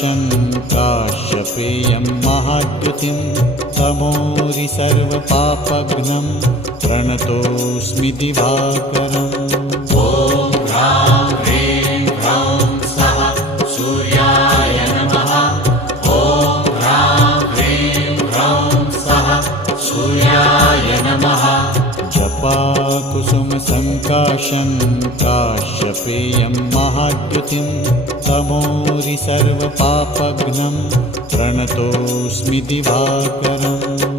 सङ्काशं काश्यपेयं महाद्युतिं तमोरि सर्वपापघ्नं प्रणतोऽस्मि दिवाकरम्। ॐ ह्रां ह्रीं ह्रौं स्वः सूर्याय नमः। ॐ ह्रां ह्रीं ह्रौं स्वः सूर्याय नमः। जपाकुसुमसङ्काशं काश्यपेयं महाद्युतिं तमोरि सर्वपापघ्नं प्रणतोऽस्मि दिवाकरम्।